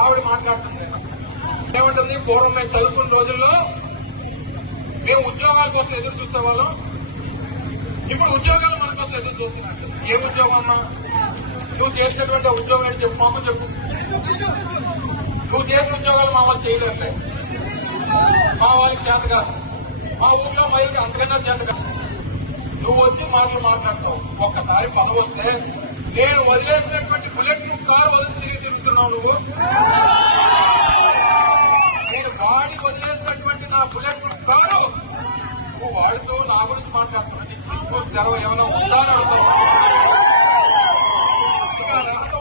ఆవిడ మాట్లాడుతుంది ఏమంటుంది, పూర్వం మేము చదువుకున్న రోజుల్లో మేము ఉద్యోగాల కోసం ఎదురు చూసేవాళ్ళం, ఇప్పుడు ఉద్యోగాలు మన కోసం ఎదురు చూస్తున్నట్టు. ఏ ఉద్యోగం అమ్మా? నువ్వు చేసినటువంటి ఉద్యోగం ఏంటి చెప్పు, మామూలు చెప్పు. నువ్వు చేసిన ఉద్యోగాలు మా వాళ్ళు చేయలేరులే, మా వాళ్ళకి చేత కాదు, మా ఊళ్ళో మహిళకి అంతకన్నా చేత కాదు. నువ్వు వచ్చి మాటలు మాట్లాడతావు. ఒక్కసారి పని వస్తే నేను వదిలేసినటువంటి బుల్లెట్ ప్రూఫ్ కారు వదిలి తిరుగుతున్నావు నువ్వు. నేను వాడి వదిలేసినటువంటి నా బుల్లెట్ ప్రూఫ్ కారు నువ్వు వాడితో నా గురించి మాట్లాడుతున్నా. నీకు తెరవ ఏమైనా ఉందా అని అడుగుతావు,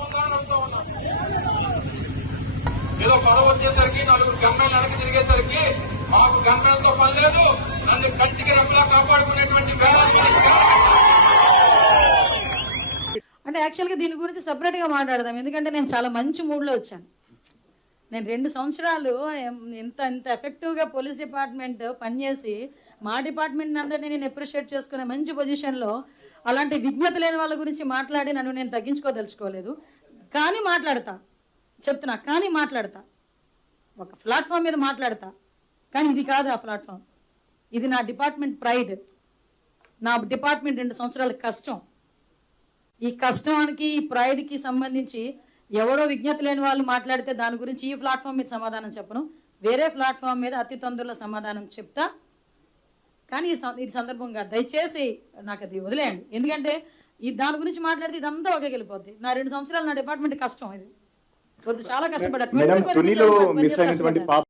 ఉందా అని అడుగుతా ఉన్నా. ఏదో పదవి వచ్చేసరికి నలుగురు గమ్యాలు వెనక్కి తిరిగేసరికి మాకు గమ్యాలతో పని లేదు, నన్ను కంటికి రెప్పలా కాపాడుకునేటువంటి అంటే యాక్చువల్గా దీని గురించి సపరేట్గా మాట్లాడదాం. ఎందుకంటే నేను చాలా మంచి మూడ్లో వచ్చాను. నేను 2 సంవత్సరాలు ఇంత ఎఫెక్టివ్గా పోలీస్ డిపార్ట్మెంట్ పనిచేసి మా డిపార్ట్మెంట్ అందరినీ నేను అప్రిషియేట్ చేసుకునే మంచి పొజిషన్లో అలాంటి విజ్ఞత లేని వాళ్ళ గురించి మాట్లాడి నన్ను నేను తగ్గించుకోదలుచుకోలేదు. కానీ మాట్లాడతా, చెప్తున్నా, కానీ మాట్లాడతా, ఒక ప్లాట్ఫామ్ మీద మాట్లాడతా. కానీ ఇది కాదు ఆ ప్లాట్ఫామ్. ఇది నా డిపార్ట్మెంట్ ప్రైడ్, నా డిపార్ట్మెంట్ 2 సంవత్సరాల కష్టం. ఈ కష్టానికి ఈ ప్రైడ్కి సంబంధించి ఎవడో విజ్ఞత లేని వాళ్ళు మాట్లాడితే దాని గురించి ఈ ప్లాట్ఫామ్ మీద సమాధానం చెప్పను, వేరే ప్లాట్ఫామ్ మీద అతి తొందరలో సమాధానం చెప్తా. కానీ ఇది సందర్భంగా దయచేసి నాకు అది వదిలేయండి. ఎందుకంటే దాని గురించి మాట్లాడితే ఇదంతా ఒకే వెళ్ళిపోద్ది. నా 2 సంవత్సరాలు నా డిపార్ట్మెంట్ కష్టం. ఇది చాలా కష్టపడ్డా.